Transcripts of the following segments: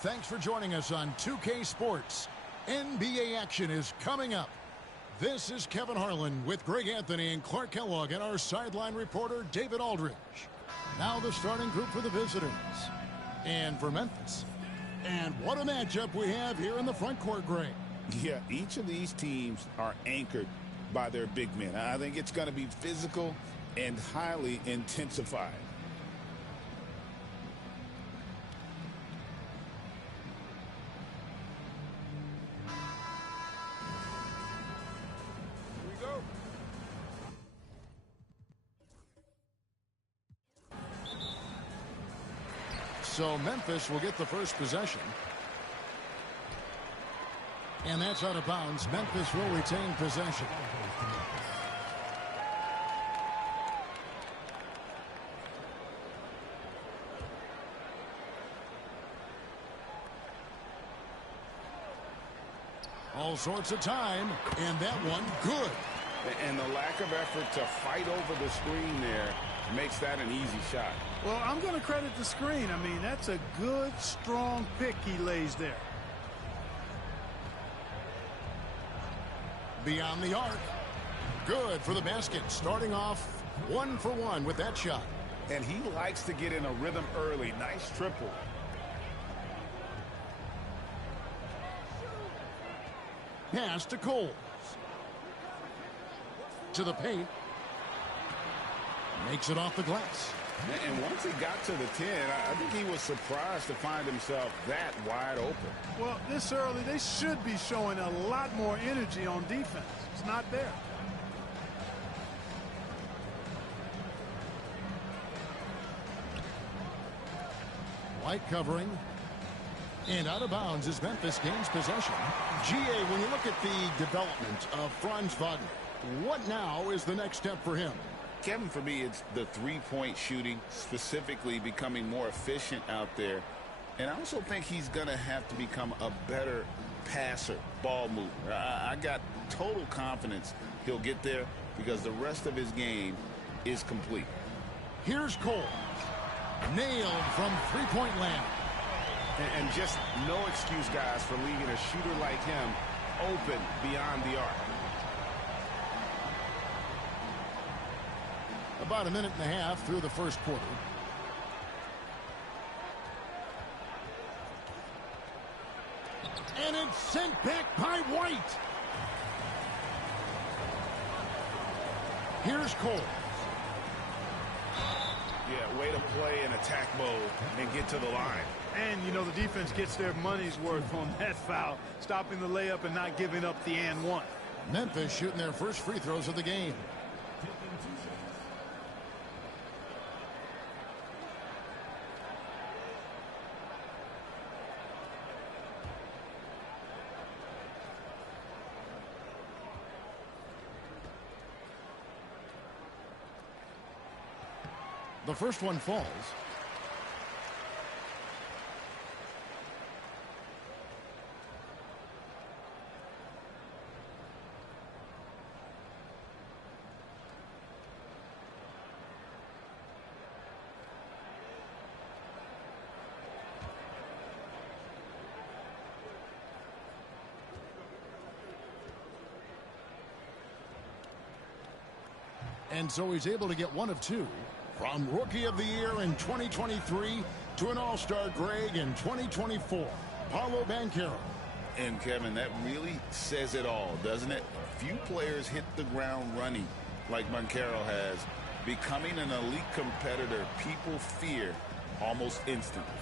Thanks for joining us on 2K Sports. NBA action is coming up. This is Kevin Harlan with Greg Anthony and Clark Kellogg and our sideline reporter, David Aldridge. Now the starting group for the visitors. And for Memphis. And what a matchup we have here in the front court, Greg. Yeah, each of these teams are anchored by their big men. I think it's going to be physical and highly intensified. So Memphis will get the first possession. And that's out of bounds. Memphis will retain possession. All sorts of time, and that one good. And the lack of effort to fight over the screen there makes that an easy shot. Well, I'm going to credit the screen. I mean, that's a good, strong pick he lays there. Beyond the arc. Good for the basket. Starting off 1 for 1 with that shot. And he likes to get in a rhythm early. Nice triple. Pass to Cole. To the paint. Makes it off the glass. And once he got to the 10, I think he was surprised to find himself that wide open. Well, this early, they should be showing a lot more energy on defense. It's not there. White covering. And out of bounds as Memphis gains possession. GA, when you look at the development of Franz Wagner, what now is the next step for him? Kevin, for me, it's the three-point shooting, specifically becoming more efficient out there. And I also think he's going to have to become a better passer, ball mover. I got total confidence he'll get there because the rest of his game is complete. Here's Cole. Nailed from three-point land. And just no excuse, guys, for leaving a shooter like him open beyond the arc. About a minute and a half through the first quarter. And it's sent back by White. Here's Cole. Yeah, way to play in attack mode and get to the line. And, you know, the defense gets their money's worth on that foul, stopping the layup and not giving up the and one. Memphis shooting their first free throws of the game. The first one falls. And so he's able to get one of two. From Rookie of the Year in 2023 to an All-Star Greg in 2024, Paolo Banchero. And, Kevin, that really says it all, doesn't it? Few players hit the ground running like Banchero has. Becoming an elite competitor, people fear almost instantly.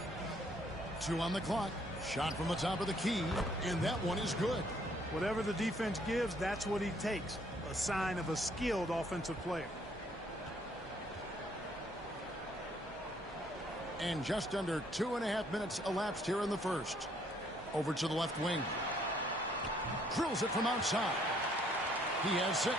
2 on the clock. Shot from the top of the key, and that one is good. Whatever the defense gives, that's what he takes. A sign of a skilled offensive player. And just under 2.5 minutes elapsed here in the first. Over to the left wing. Drills it from outside. He has 6.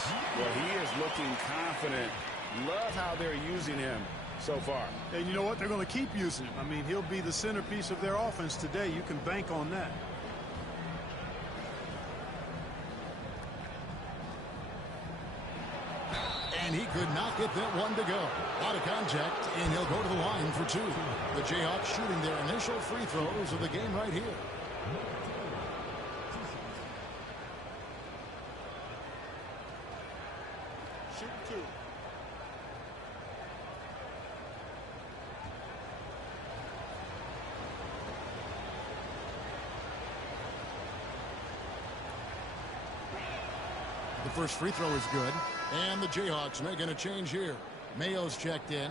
Well, he is looking confident. Love how they're using him so far. And you know what? They're going to keep using him. I mean, he'll be the centerpiece of their offense today. You can bank on that. And he could not get that one to go. Out of contact, and he'll go to the line for two. The Jayhawks shooting their initial free throws of the game right here. Shoot two. The first free throw is good. And the Jayhawks making a change here. Mayo's checked in.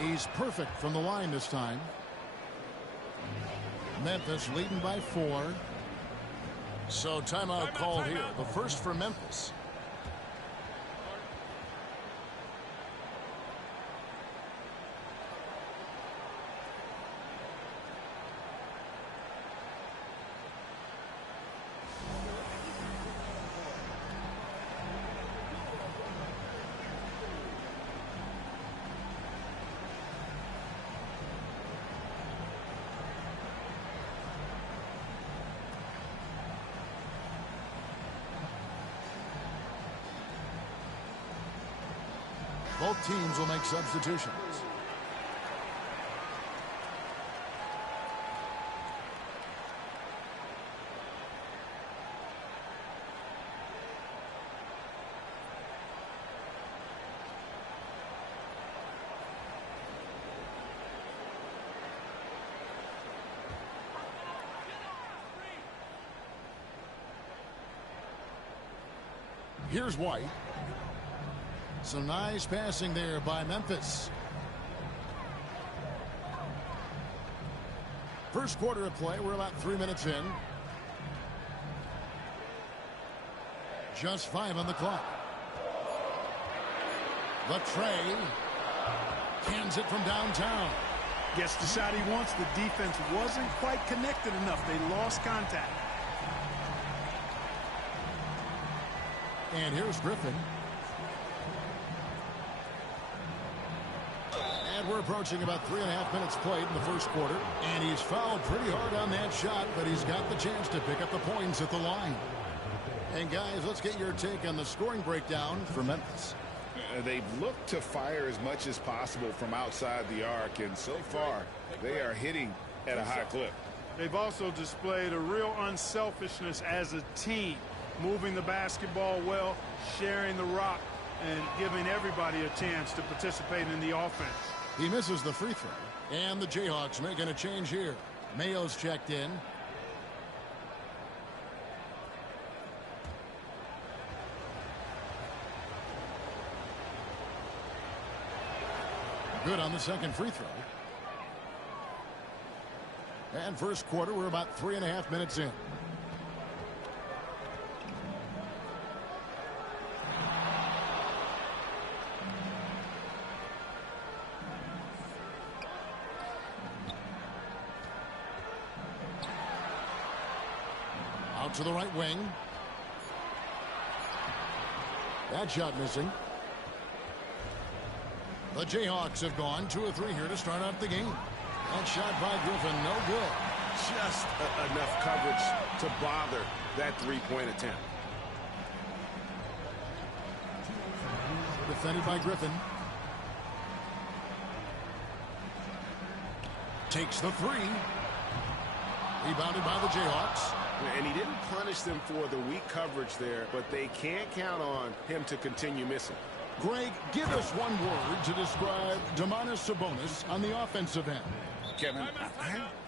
He's perfect from the line this time. Memphis leading by 4. So timeout called here. The first for Memphis. Both teams will make substitutions. Here's White. Some nice passing there by Memphis. First quarter of play. We're about 3 minutes in. Just 5 on the clock. The tray. Cans it from downtown. Gets the shot he wants. The defense wasn't quite connected enough. They lost contact. And here's Griffin. And we're approaching about 3.5 minutes played in the first quarter. And he's fouled pretty hard on that shot, but he's got the chance to pick up the points at the line. And guys, let's get your take on the scoring breakdown for Memphis. They've looked to fire as much as possible from outside the arc, and so far they are hitting at a high clip. They've also displayed a real unselfishness as a team, moving the basketball well, sharing the rock, and giving everybody a chance to participate in the offense. He misses the free throw. And the Jayhawks making a change here. Mayo's checked in. Good on the second free throw. And first quarter, we're about 3.5 minutes in. Out to the right wing. That shot missing. The Jayhawks have gone 2 of 3 here to start out the game. That shot by Griffin, no good. Just enough coverage to bother that three-point attempt. Defended by Griffin. Takes the 3. Rebounded by the Jayhawks. And he didn't punish them for the weak coverage there, but they can't count on him to continue missing. Greg, give us one word to describe Domantas Sabonis on the offensive end. Kevin,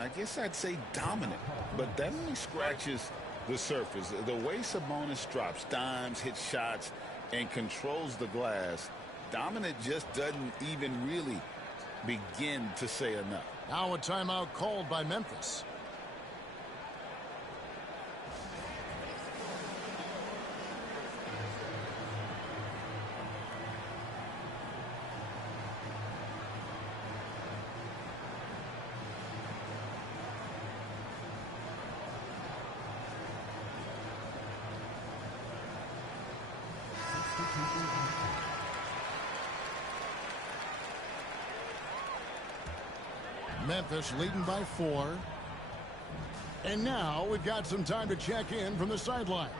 I guess I'd say dominant, but that only scratches the surface. The way Sabonis drops dimes, hits shots, and controls the glass, dominant just doesn't even really begin to say enough. Now a timeout called by Memphis. Memphis leading by 4. And now we've got some time to check in from the sidelines.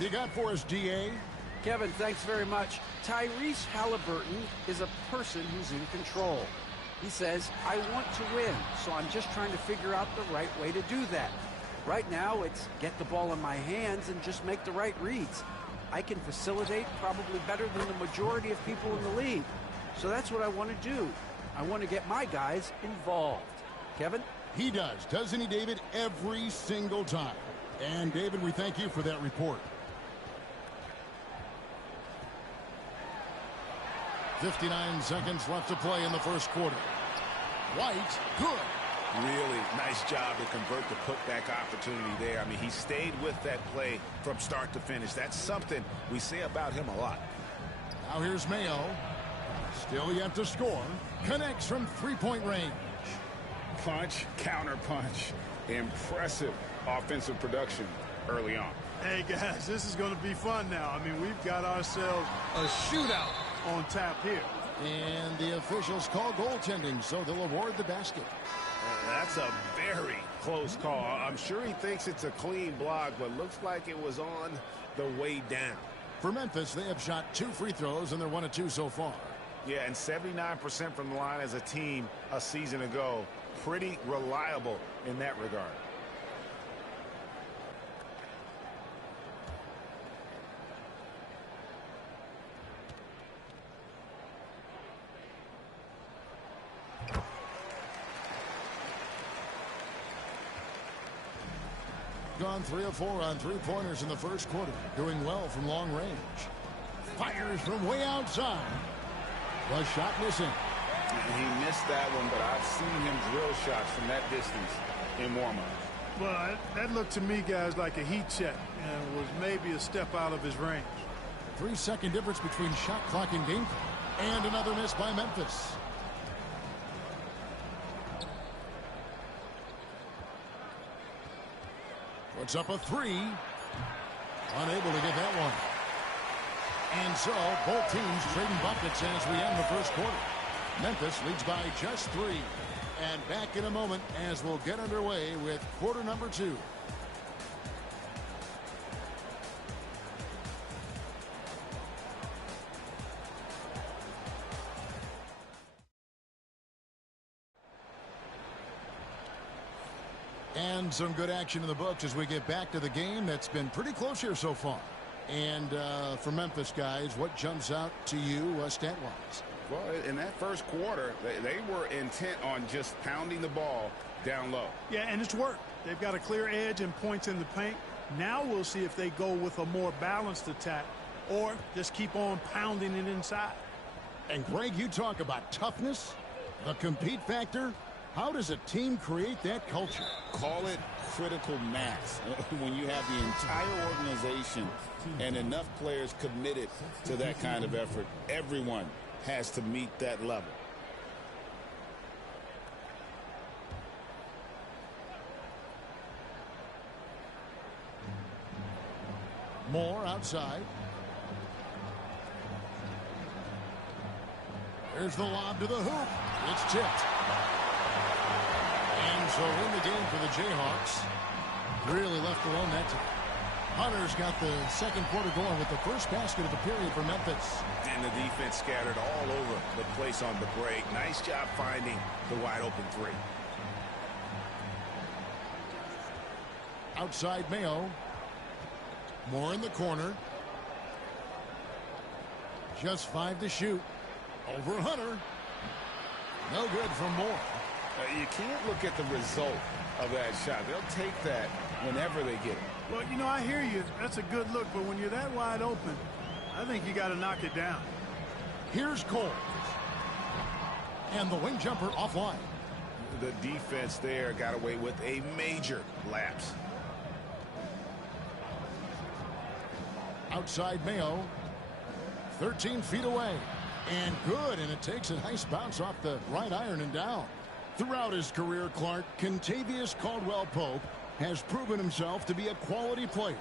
You got for us, DA? Kevin, thanks very much. Tyrese Halliburton is a person who's in control. He says, I want to win, so I'm just trying to figure out the right way to do that. Right now, it's get the ball in my hands and just make the right reads. I can facilitate probably better than the majority of people in the league. So that's what I want to do. I want to get my guys involved. Kevin? He does, doesn't he, David? Every single time. And, David, we thank you for that report. 59 seconds left to play in the first quarter. White, good. Really nice job to convert the putback opportunity there. I mean, he stayed with that play from start to finish. That's something we say about him a lot. Now here's Mayo. Still yet to score. Connects from three-point range. Punch, counter punch. Impressive offensive production early on. Hey, guys, this is going to be fun now. I mean, we've got ourselves a shootout on tap here. And the officials call goaltending, so they'll award the basket. That's a very close call. I'm sure he thinks it's a clean block, but looks like it was on the way down. For Memphis, they have shot 2 free throws, and they're 1 of 2 so far. Yeah, and 79% from the line as a team a season ago. Pretty reliable in that regard. Gone 3 of 4 on 3-pointers in the first quarter. Doing well from long range. Fires from way outside. The shot missing. He missed that one, but I've seen him drill shots from that distance in warm-up. Well, that looked to me, guys, like a heat check and was maybe a step out of his range. 3-second difference between shot clock and game clock. And another miss by Memphis. Puts up a 3. Unable to get that one. And so both teams trading buckets as we end the first quarter. Memphis leads by just 3. And back in a moment as we'll get underway with quarter number 2. And some good action in the books as we get back to the game that's been pretty close here so far. And for Memphis, guys, what jumps out to you stat-wise? Well, in that first quarter, they were intent on just pounding the ball down low. Yeah, and it's worked. They've got a clear edge and points in the paint. Now we'll see if they go with a more balanced attack or just keep on pounding it inside. And, Greg, you talk about toughness, the compete factor. How does a team create that culture? Call it critical mass. When you have the entire organization and enough players committed to that kind of effort, everyone has to meet that level. Moore outside. There's the lob to the hoop. It's tipped. And so in the game for the Jayhawks. Really left alone that time. Hunter's got the second quarter going with the first basket of the period for Memphis. And the defense scattered all over the place on the break. Nice job finding the wide open 3. Outside Mayo. Moore in the corner. Just 5 to shoot. Over Hunter. No good from Moore. You can't look at the result of that shot. They'll take that whenever they get it. Well, you know, I hear you. That's a good look, but when you're that wide open, I think you got to knock it down. Here's Cole. And the wing jumper offline. The defense there got away with a major lapse. Outside Mayo. 13 feet away. And good, and it takes a nice bounce off the right iron and down. Throughout his career, Clark, Kentavious Caldwell-Pope has proven himself to be a quality player.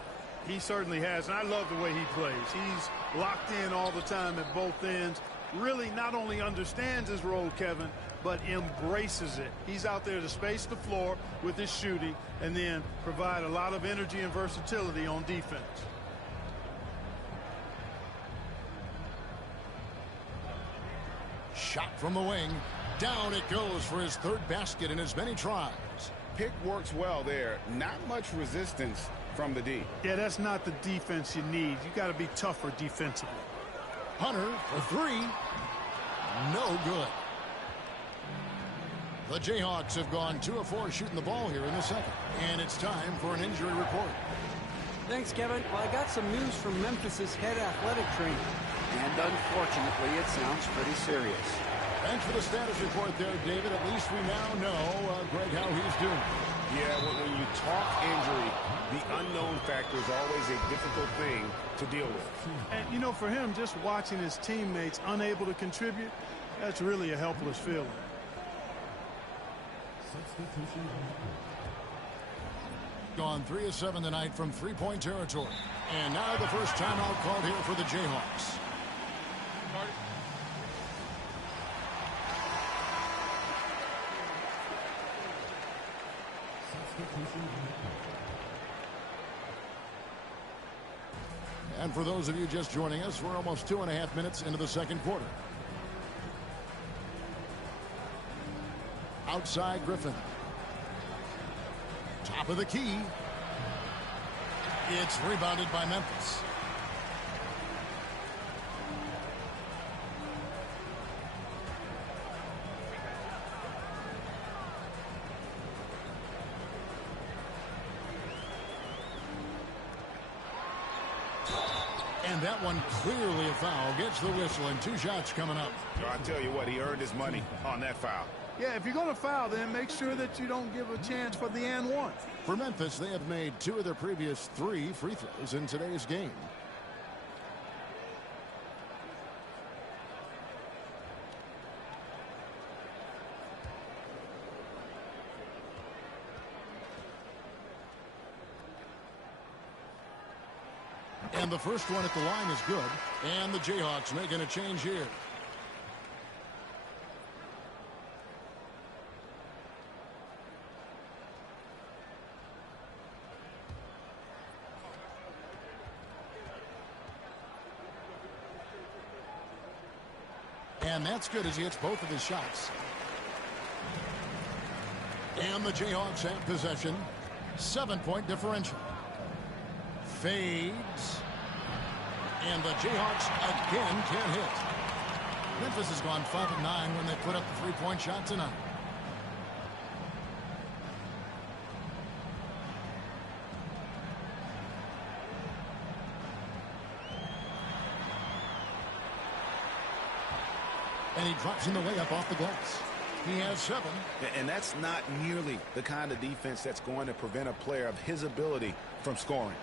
He certainly has, and I love the way he plays. He's locked in all the time at both ends, really not only understands his role, Kevin, but embraces it. He's out there to space the floor with his shooting and then provide a lot of energy and versatility on defense. Shot from the wing. Down it goes for his third basket in as many tries. Pick works well there. Not much resistance from the D. Yeah, that's not the defense you need. You got to be tougher defensively. Hunter for three. No good. The Jayhawks have gone 2 of 4 shooting the ball here in the second. And it's time for an injury report. Thanks, Kevin. Well, I got some news from Memphis's head athletic trainer. And unfortunately, it sounds pretty serious. Thanks for the status report there, David. At least we now know, Greg, how he's doing. Yeah, when you talk injury, the unknown factor is always a difficult thing to deal with. And, you know, for him, just watching his teammates unable to contribute, that's really a helpless feeling. Gone 3 of 7 tonight from three-point territory. And now the first timeout called here for the Jayhawks. And for those of you just joining us, we're almost 2.5 minutes into the second quarter. Outside Griffin. Top of the key. It's rebounded by Memphis. And that one clearly a foul. Gets the whistle and 2 shots coming up. I tell you what, he earned his money on that foul. Yeah, if you're going to foul, then make sure that you don't give a chance for the and one. For Memphis, they have made 2 of their previous 3 free throws in today's game. And the first one at the line is good. And the Jayhawks making a change here. And that's good as he hits both of his shots. And the Jayhawks have possession. 7-point differential. Fades. And the Jayhawks again can't hit. Memphis has gone 5 of 9 when they put up the 3-point shot tonight. And he drops in the layup off the glass. He has 7. And that's not nearly the kind of defense that's going to prevent a player of his ability from scoring.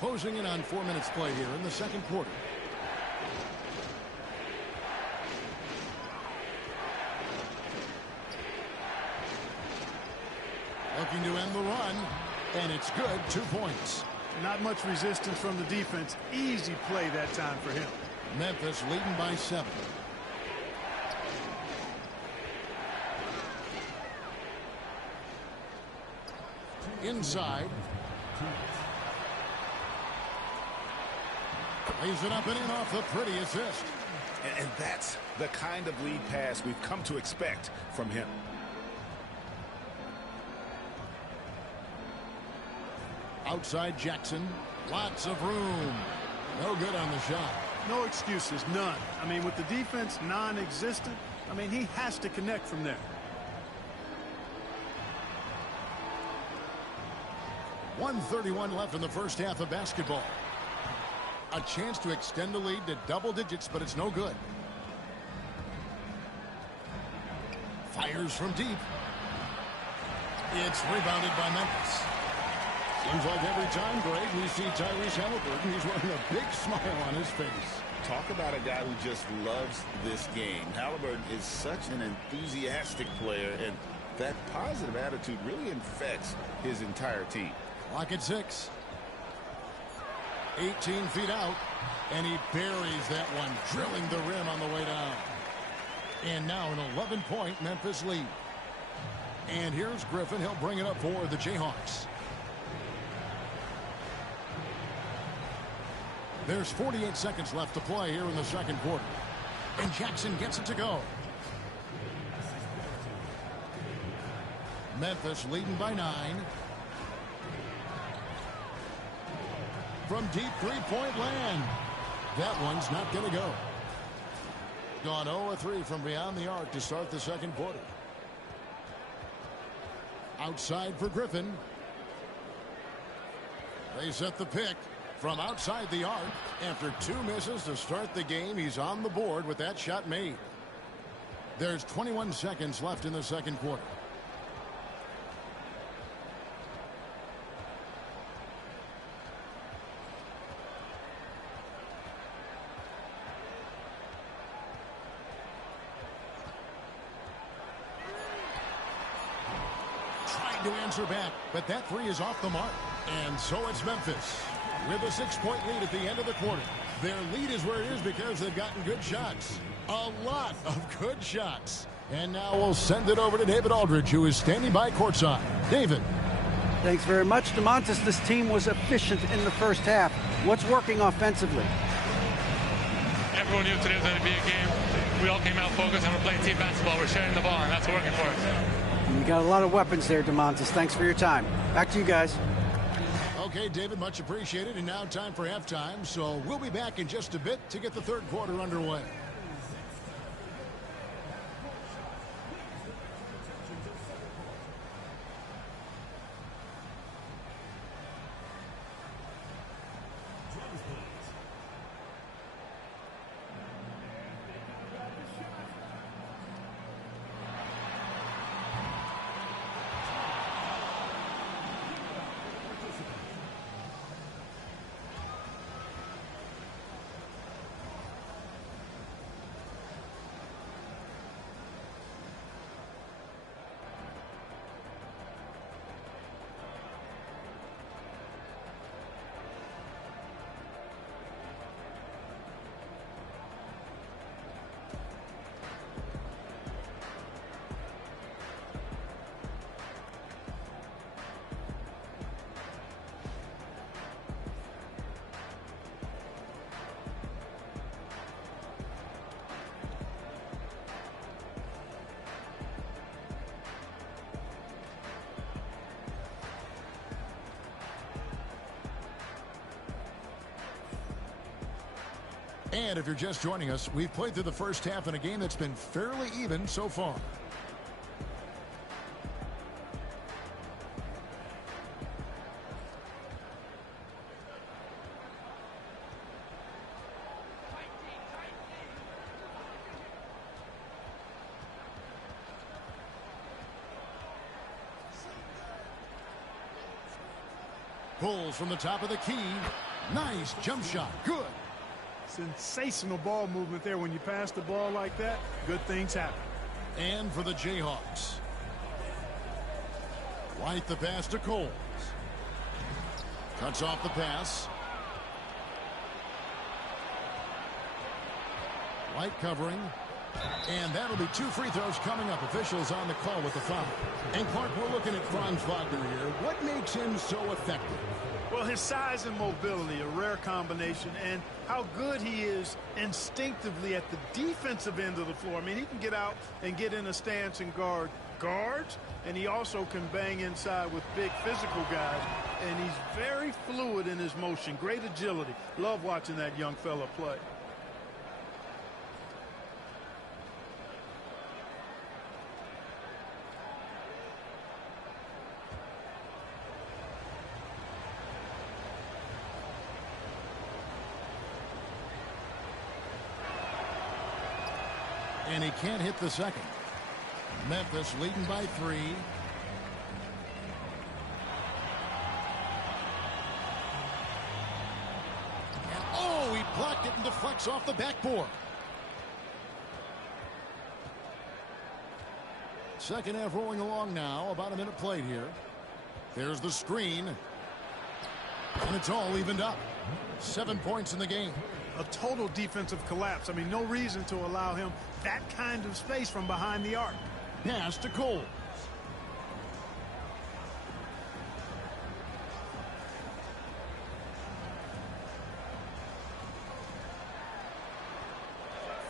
Closing in on 4 minutes play here in the second quarter. Looking to end the run. And it's good. 2 points. Not much resistance from the defense. Easy play that time for him. Memphis leading by 7. Inside. Lays it up and in off the pretty assist. And that's the kind of lead pass we've come to expect from him. Outside Jackson. Lots of room. No good on the shot. No excuses, none. I mean, with the defense non-existent, I mean, he has to connect from there. 1:31 left in the first half of basketball. A chance to extend the lead to double digits, but it's no good. Fires from deep. It's rebounded by Memphis. Seems like every time, Greg, we see Tyrese Halliburton, he's wearing a big smile on his face. Talk about a guy who just loves this game. Halliburton is such an enthusiastic player, and that positive attitude really infects his entire team. Clock at 6. 18 feet out, and he buries that one, drilling the rim on the way down. And now an 11-point Memphis lead. And here's Griffin. He'll bring it up for the Jayhawks. There's 48 seconds left to play here in the second quarter. And Jackson gets it to go. Memphis leading by 9. From deep three-point land. That one's not going to go. Gone 0-3 from beyond the arc to start the second quarter. Outside for Griffin. They set the pick from outside the arc. After 2 misses to start the game, he's on the board with that shot made. There's 21 seconds left in the second quarter. To answer back, but that three is off the mark. And so it's Memphis with a 6-point lead at the end of the quarter. Their lead is where it is because they've gotten good shots. A lot of good shots. And now we'll send it over to David Aldridge, who is standing by courtside. David. Thanks very much, DeMontis. This team was efficient in the first half. What's working offensively? Everyone knew today was going to be a game. We all came out focused and we're playing team basketball. We're sharing the ball, and that's working for us. You got a lot of weapons there, DeMontis. Thanks for your time. Back to you guys. Okay, David, much appreciated. And now time for halftime. So we'll be back in just a bit to get the third quarter underway. And if you're just joining us, we've played through the first half in a game that's been fairly even so far. Pulls from the top of the key. Nice jump shot. Good. Sensational ball movement there. When you pass the ball like that, good things happen. And for the Jayhawks. White the pass to Coles. Cuts off the pass. White covering. And that'll be 2 free throws coming up. Officials on the call with the foul. And Clark, we're looking at Franz Wagner here. What makes him so effective? Well, his size and mobility, a rare combination, and how good he is instinctively at the defensive end of the floor. I mean, he can get out and get in a stance and guard guards, and he also can bang inside with big physical guys, and he's very fluid in his motion. Great agility. Love watching that young fella play. And he can't hit the second. Memphis leading by 3. And oh, he blocked it and deflects off the backboard. Second half rolling along now. About a minute played here. There's the screen. And it's all evened up. 7 points in the game. A total defensive collapse. I mean, no reason to allow him that kind of space from behind the arc. Pass to Cole.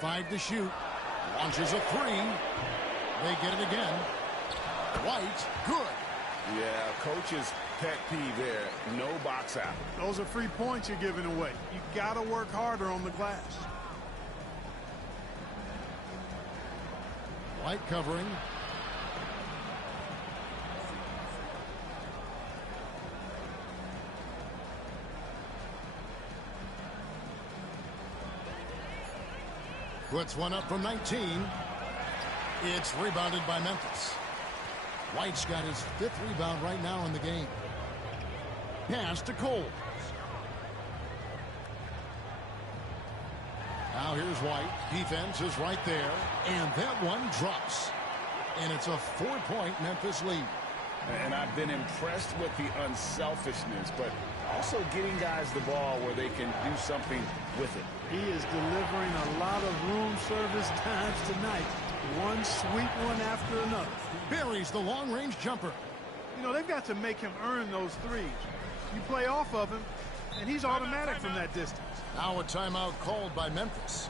Five to shoot. Launches a three. They get it again. White, good. Yeah, coach's pet peeve there. No box out. Those are free points you're giving away. You got to work harder on the glass. White covering. Puts one up from 19. It's rebounded by Memphis. White's got his 5th rebound right now in the game. Pass to Cole. Now here's White. Defense is right there. And that one drops. And it's a 4-point Memphis lead. And I've been impressed with the unselfishness, but also getting guys the ball where they can do something with it. He is delivering a lot of room service times tonight. One sweet one after another. Buries the long-range jumper. You know, they've got to make him earn those threes. You play off of him, and he's automatic from that distance. Now a timeout called by Memphis.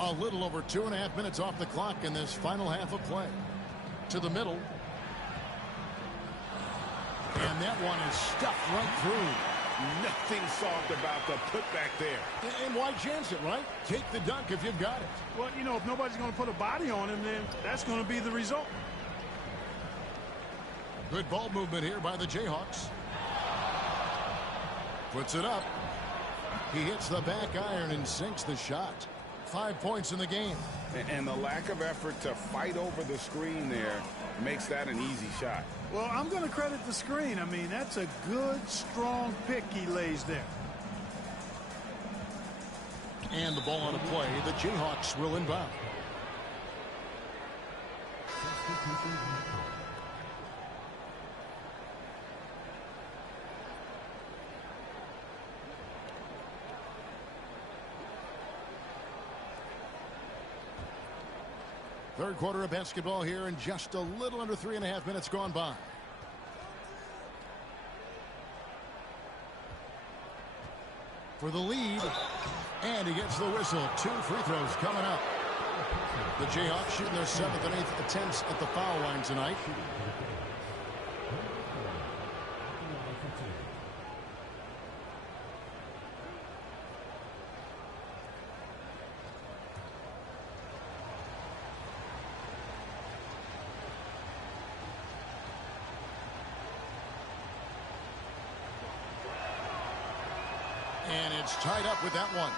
A little over 2.5 minutes off the clock in this final half of play. To the middle. And that one is stuffed right through. Nothing soft about the putback there. And why chance it, right? Take the dunk if you've got it. Well, you know, if nobody's going to put a body on him, then that's going to be the result. Good ball movement here by the Jayhawks. Puts it up. He hits the back iron and sinks the shot. 5 points in the game. And the lack of effort to fight over the screen there makes that an easy shot. Well, I'm going to credit the screen. I mean, that's a good, strong pick he lays there. And the ball on a play. The Jayhawks will inbound. Third quarter of basketball here, and just a little under 3.5 minutes gone by. For the lead, and he gets the whistle. 2 free throws coming up. The Jayhawks shooting their 7th and 8th attempts at the foul line tonight. it's tied up with that one.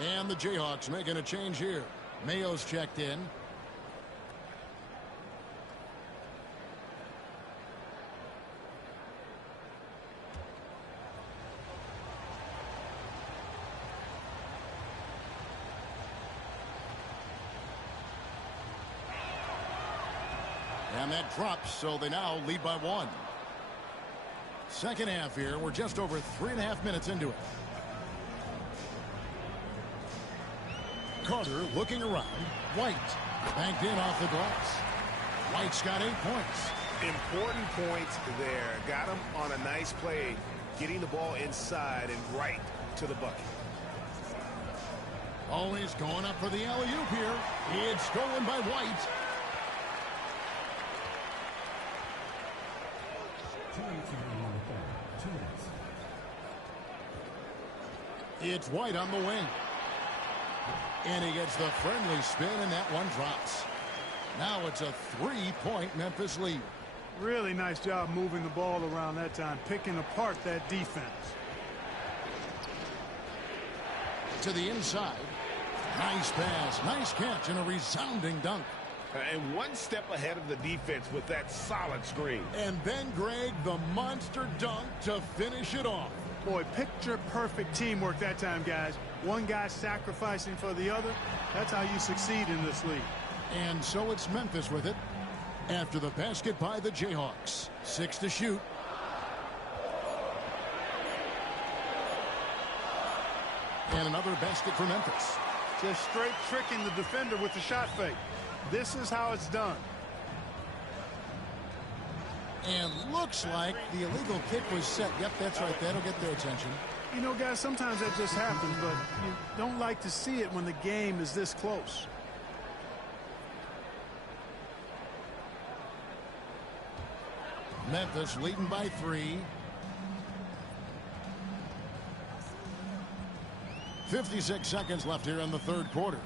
And the Jayhawks making a change here. Mayo's checked in. And that drops, so they now lead by 1. Second half here. We're just over 3.5 minutes into it. Carter looking around. White banked in off the glass. White's got 8 points. Important points there. Got him on a nice play, getting the ball inside and right to the bucket. Always going up for the alley-oop here. It's stolen by White. It's White on the wing. And he gets the friendly spin, and that one drops. Now it's a 3-point Memphis lead. Really nice job moving the ball around that time, picking apart that defense. To the inside. Nice pass, nice catch, and a resounding dunk. And one step ahead of the defense with that solid screen. And then, Greg, the monster dunk to finish it off. Boy, picture-perfect teamwork that time, guys. One guy sacrificing for the other. That's how you succeed in this league. And so it's Memphis with it. After the basket by the Jayhawks. 6 to shoot. And another basket for Memphis. Just straight tricking the defender with the shot fake. This is how it's done. And looks like the illegal kick was set. Yep, that's right. That'll get their attention. You know, guys, sometimes that just happens, but you don't like to see it when the game is this close. Memphis leading by 3. 56 seconds left here in the third quarter.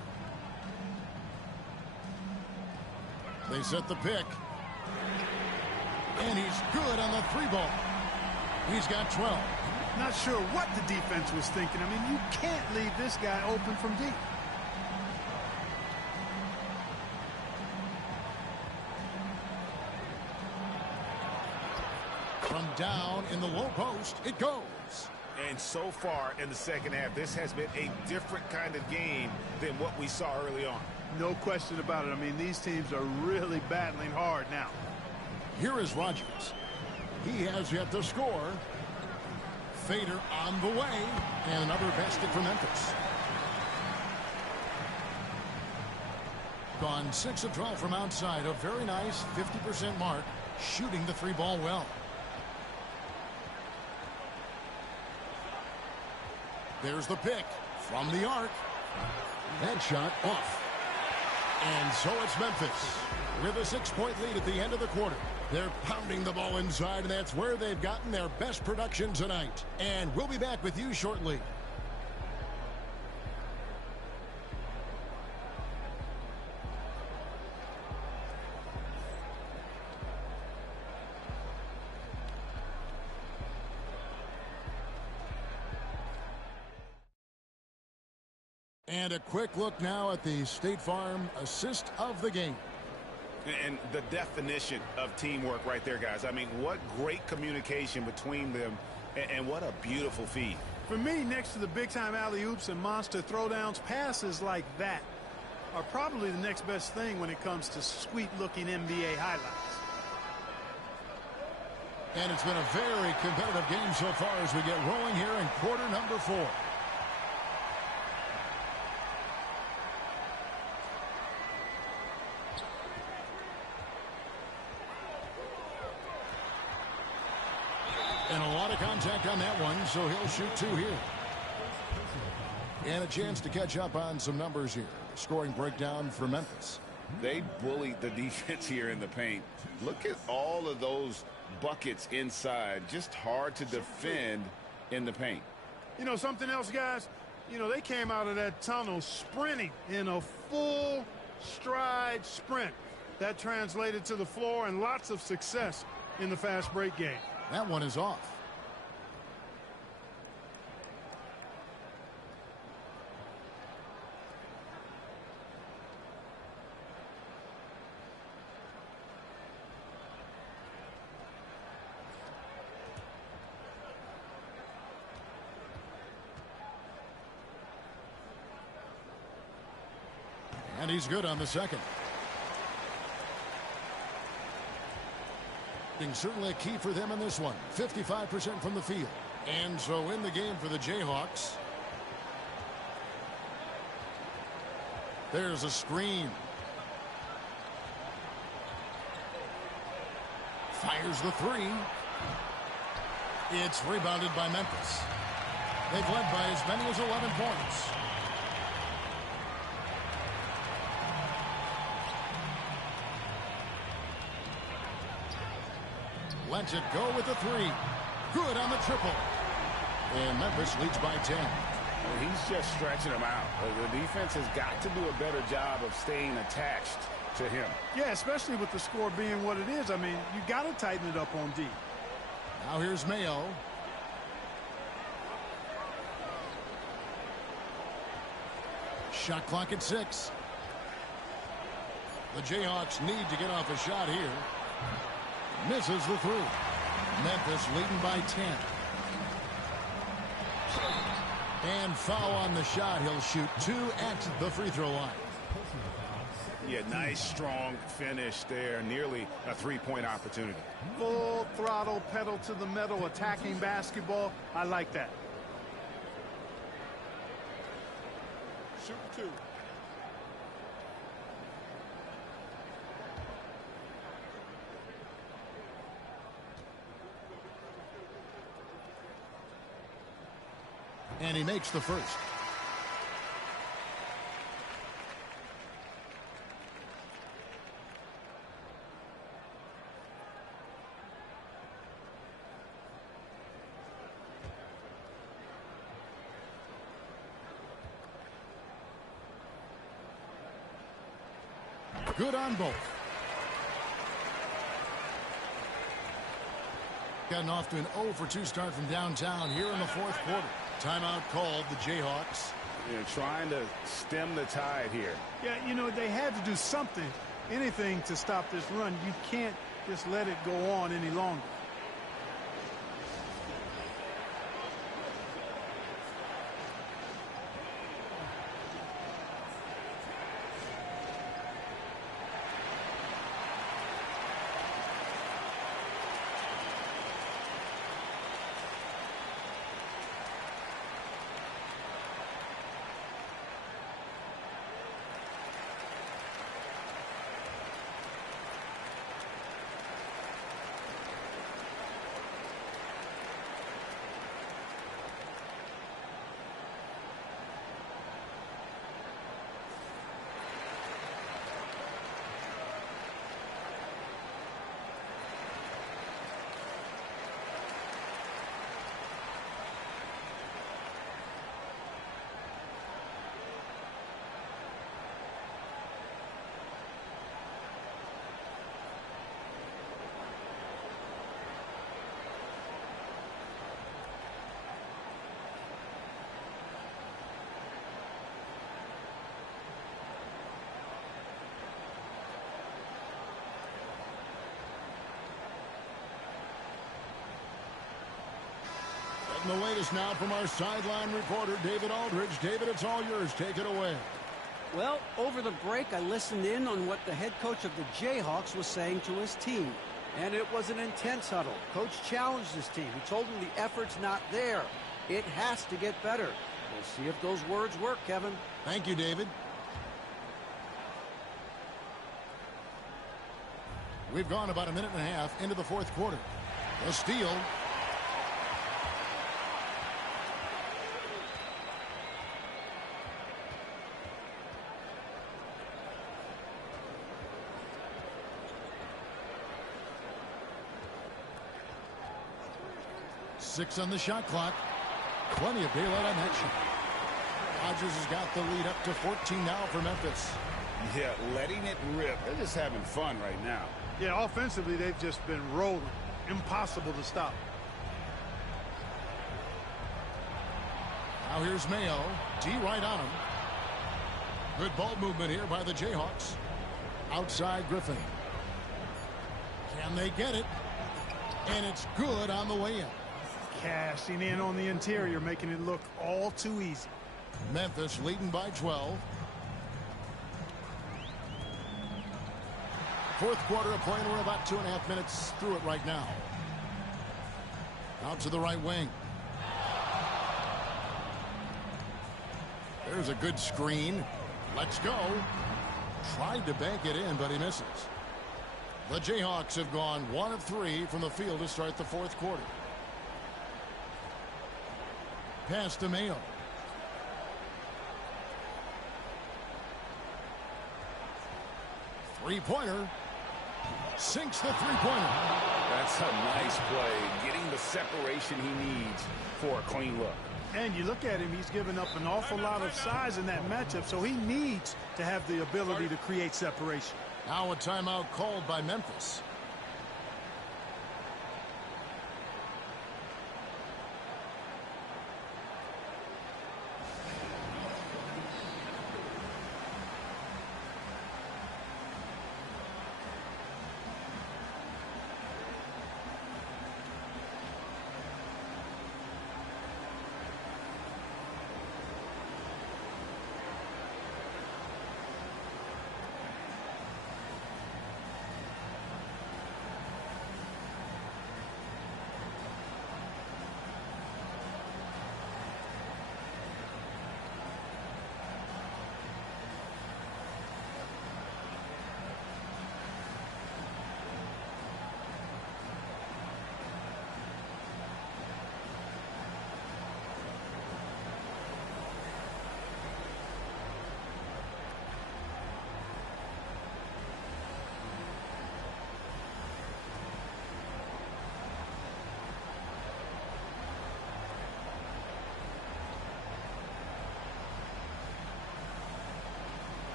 They set the pick. And he's good on the 3-ball. He's got 12. Not sure what the defense was thinking. I mean, you can't leave this guy open from deep. From down in the low post, it goes. And so far in the second half, this has been a different kind of game than what we saw early on. No question about it. I mean, these teams are really battling hard now. Here is Rogers. He has yet to score. Fader on the way. And another basket for Memphis. Gone 6 of 12 from outside. A very nice 50% mark. Shooting the 3-ball well. There's the pick from the arc. That shot off. And so it's Memphis with a 6-point lead at the end of the quarter. They're pounding the ball inside, and that's where they've gotten their best production tonight. And we'll be back with you shortly. And a quick look now at the State Farm assist of the game. And the definition of teamwork right there, guys. I mean, what great communication between them, and what a beautiful feed. For me, next to the big-time alley-oops and monster throwdowns, passes like that are probably the next best thing when it comes to sweet-looking NBA highlights. And it's been a very competitive game so far as we get rolling here in quarter number 4. And a lot of contact on that one, so he'll shoot 2 here. And a chance to catch up on some numbers here. Scoring breakdown for Memphis. They bullied the defense here in the paint. Look at all of those buckets inside. Just hard to defend in the paint. You know, something else, guys? You know, they came out of that tunnel sprinting in a full stride sprint. That translated to the floor and lots of success in the fast break game. That one is off. And he's good on the second. Certainly a key for them in this one. 55% from the field. And so in the game for the Jayhawks. There's a screen. Fires the three. It's rebounded by Memphis. They've led by as many as 11 points. Lets it go with the three. Good on the triple. And Memphis leads by 10. He's just stretching them out. The defense has got to do a better job of staying attached to him. Yeah, especially with the score being what it is. I mean, you got to tighten it up on D. Now here's Mayo. Shot clock at 6. The Jayhawks need to get off a shot here. Misses the three. Memphis leading by 10. And foul on the shot. He'll shoot 2 at the free throw line. Yeah, nice, strong finish there. Nearly a three-point opportunity. Full throttle, pedal to the metal, attacking basketball. I like that. Shoot 2. And he makes the first. Good on both. Gotten off to an 0 for 2 start from downtown here in the fourth quarter. Timeout called the Jayhawks. Trying to stem the tide here. Yeah, you know, they had to do something, anything to stop this run. You can't just let it go on any longer. The latest now from our sideline reporter, David Aldridge. David, it's all yours. Take it away. Well, over the break, I listened in on what the head coach of the Jayhawks was saying to his team. And it was an intense huddle. Coach challenged his team. He told them the effort's not there. It has to get better. We'll see if those words work, Kevin. Thank you, David. We've gone about a minute and a half into the fourth quarter. A steal. Six on the shot clock. Plenty of daylight on that shot. Rodgers has got the lead up to 14 now for Memphis. Yeah, letting it rip. They're just having fun right now. Yeah, offensively, they've just been rolling. Impossible to stop. Now here's Mayo. D right on him. Good ball movement here by the Jayhawks. Outside Griffin. Can they get it? And it's good on the way in. Cashing in on the interior, making it look all too easy. Memphis leading by 12. fourth quarter of play, and we're about 2.5 minutes through it right now. Out to the right wing. There's a good screen. Let's go. Tried to bank it in, but he misses. The Jayhawks have gone 1 of 3 from the field to start the fourth quarter. Pass to Mayo. Three-pointer. Sinks the three-pointer. That's a nice play. Getting the separation he needs for a clean look. And you look at him, he's given up an awful lot of size in that matchup, so he needs to have the ability to create separation. Now a timeout called by Memphis.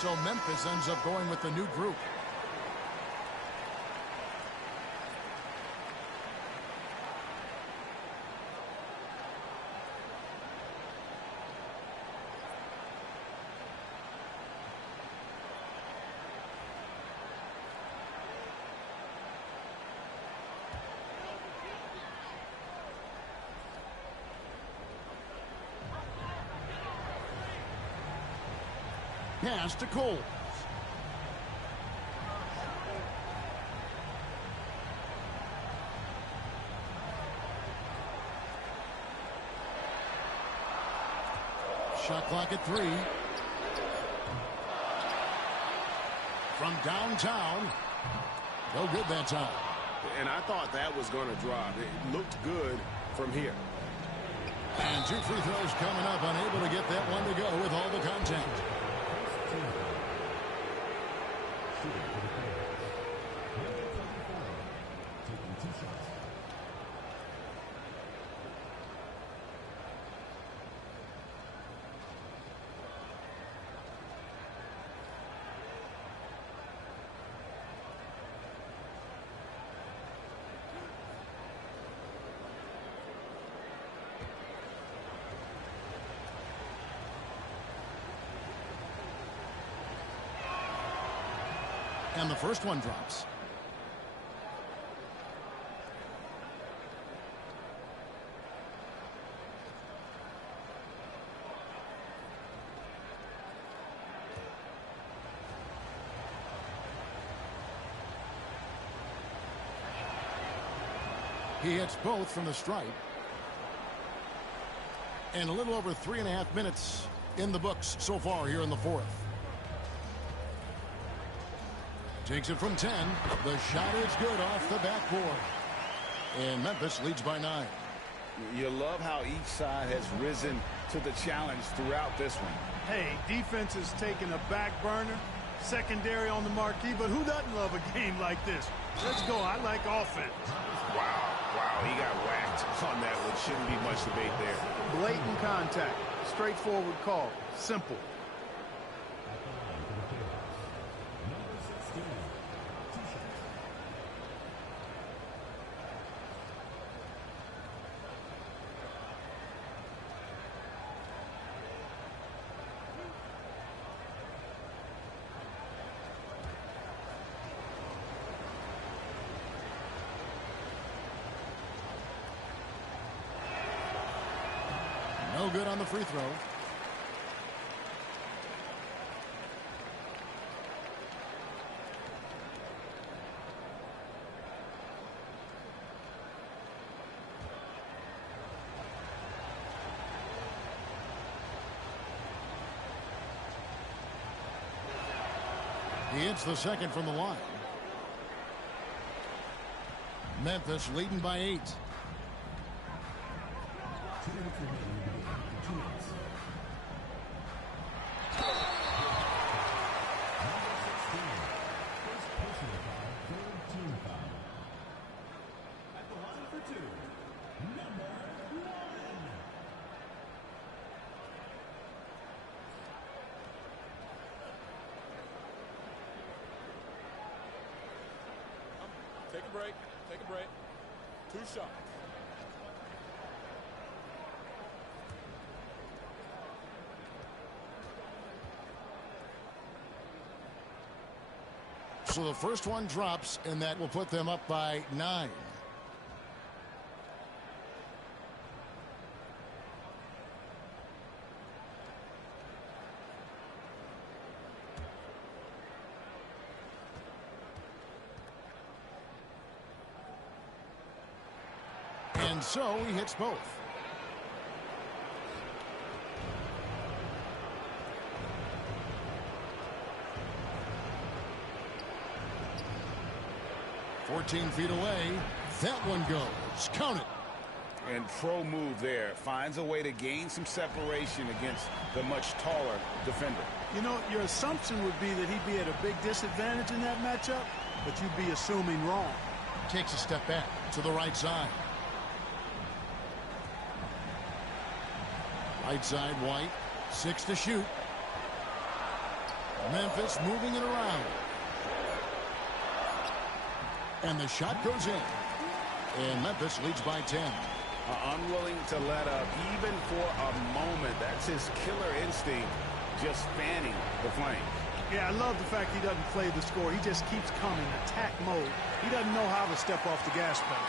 So Memphis ends up going with the new group. Pass to Cole. Shot clock at 3. From downtown. No good that time. And I thought that was going to drop. It looked good from here. And 2 free throws coming up, unable to get that one to go with all the contact. And the first one drops. He hits both from the stripe. And a little over 3.5 minutes in the books so far here in the fourth. Takes it from 10. The shot is good off the backboard. And Memphis leads by 9. You love how each side has risen to the challenge throughout this one. Hey, defense is taking a back burner, secondary on the marquee, but who doesn't love a game like this? Let's go. I like offense. Wow, he got whacked on that one. Shouldn't be much debate there. Blatant contact. Straightforward call. Simple. good on the free throw. He hits the second from the line. Memphis leading by 8. Take a break. Take a break. 2 shots. So the first one drops, and that will put them up by 9. And so he hits both. "14 feet away. That one goes. Count it." And pro move there. Finds a way to gain some separation against the much taller defender. You know, your assumption would be that he'd be at a big disadvantage in that matchup, but you'd be assuming wrong. Takes a step back to the right side. Right side, White. 6 to shoot. Memphis moving it around. And the shot goes in. And Memphis leads by 10. Unwilling to let up even for a moment. That's his killer instinct, just fanning the flames. Yeah, I love the fact he doesn't play the score. He just keeps coming, attack mode. He doesn't know how to step off the gas pedal.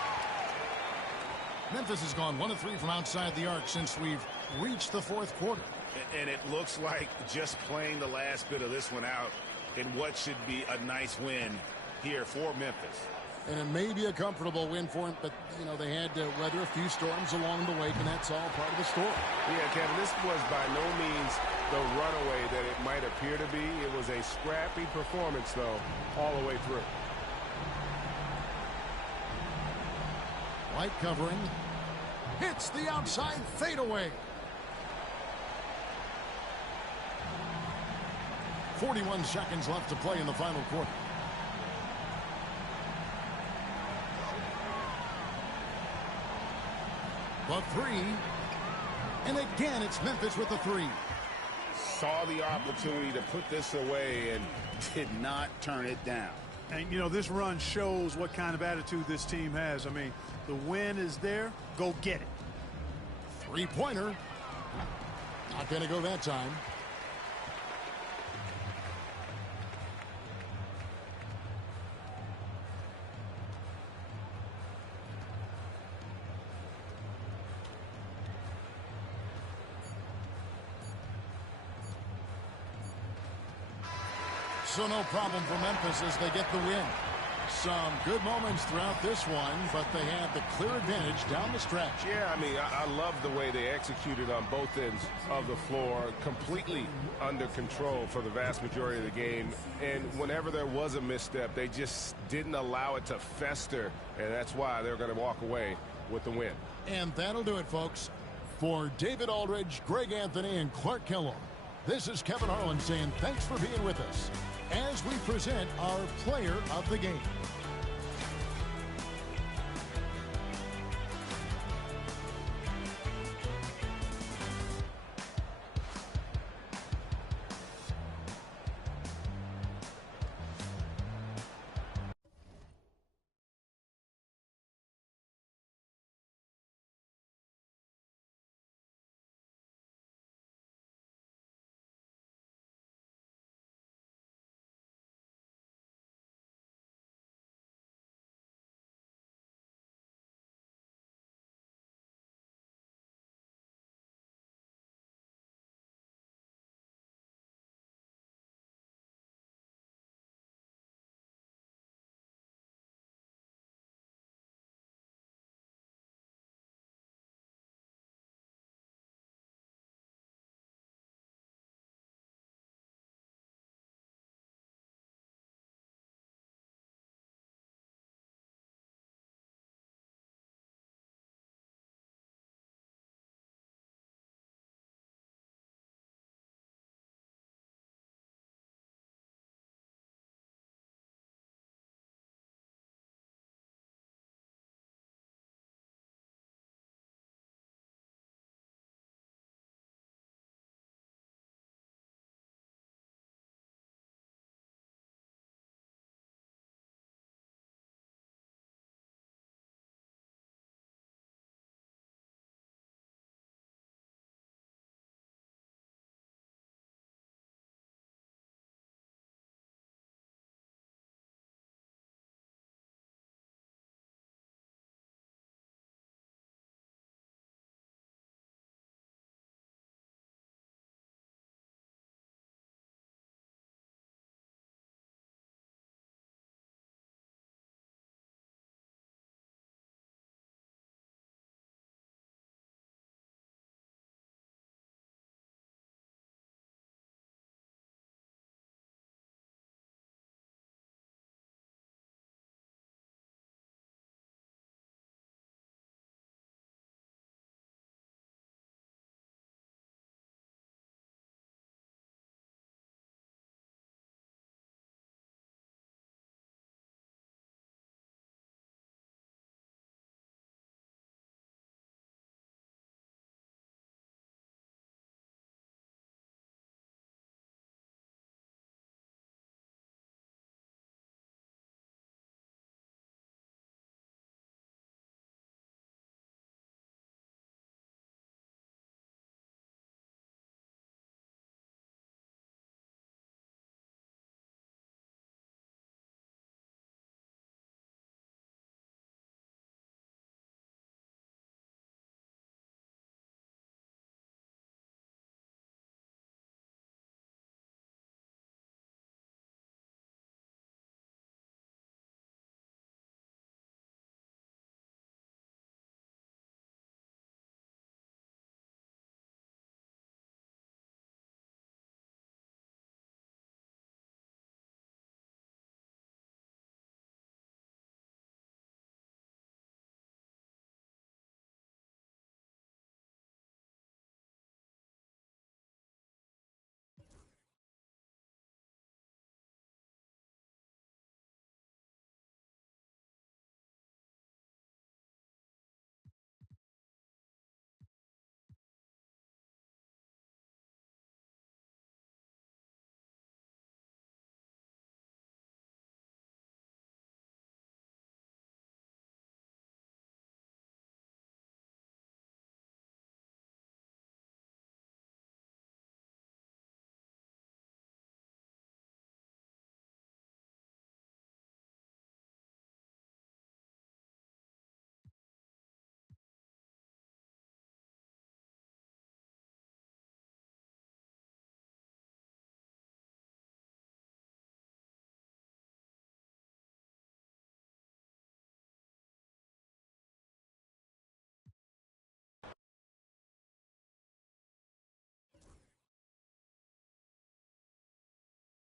Memphis has gone 1 of 3 from outside the arc since we've reached the 4th quarter. And it looks like just playing the last bit of this one out in what should be a nice win here for Memphis. And it may be a comfortable win for him, but, you know, they had to weather a few storms along the way, and that's all part of the story. Yeah, Kevin, this was by no means the runaway that it might appear to be. It was a scrappy performance, though, all the way through. White covering. Hits the outside fadeaway. 41 seconds left to play in the final quarter. The 3. And again, it's Memphis with the 3. Saw the opportunity to put this away and did not turn it down. And, you know, this run shows what kind of attitude this team has. I mean, the win is there. Go get it. 3-pointer. Not going to go that time. So no problem for Memphis as they get the win. Some good moments throughout this one, but they have the clear advantage down the stretch. Yeah, I mean, I love the way they executed on both ends of the floor, completely under control for the vast majority of the game. And whenever there was a misstep, they just didn't allow it to fester, and that's why they're going to walk away with the win. And that'll do it, folks. For David Aldridge, Greg Anthony, and Clark Kellogg, this is Kevin Harlan saying thanks for being with us as we present our player of the game.